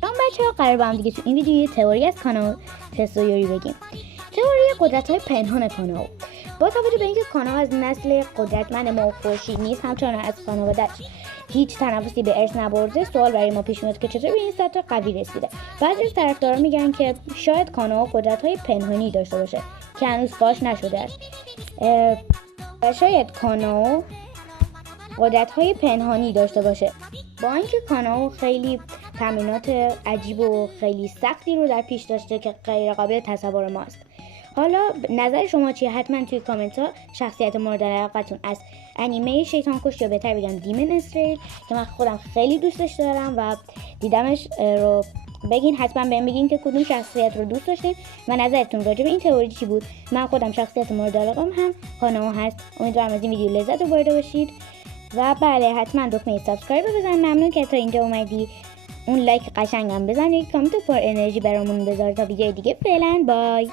سلام بچه‌ها، قرار با هم دیگه تو این ویدیو یه تئوری از کانو تسویوری بگیم. تئوری قدرت‌های پنهان کانو. با توجه به اینکه کانو از نسل قدرتمند ماه خورشید نیست، همچنان از خانواده‌اش هیچ تنفسی به ارث نبرده، سوال برای ما پیش میاد که چطور به این سطح قوی رسیده. بعضی از طرفدارا میگن که شاید کانو قدرت‌های پنهانی داشته باشه که هنوز فاش نشده است. و شاید کانو قدرت‌های پنهانی داشته باشه. با اینکه کانو خیلی تمرینات عجیب و خیلی سختی رو در پیش داشته که غیر قابل تصور ماست. حالا نظر شما چیه؟ حتما توی کامنت ها شخصیت مورد علاقتون از انیمه شیطان کش یا بهتر بگم دیمن استریل که من خودم خیلی دوستش دارم و دیدمش رو بگین. حتما بهم بگین که کدوم شخصیت رو دوست داشتین و نظرتون راجع به این تئوری چی بود. من خودم شخصیت مورد علاقم هم کانو هست. امیدوارم از این ویدیو لذت برده باشید و بله، حتما دکمه سابسکرایب رو بزن. ممنون که تا اینجا اومدی. اون لایک قشنگم بزن، یک کامنت پر انرژی برامون بذار تا ویدیو دیگه. فعلا بای.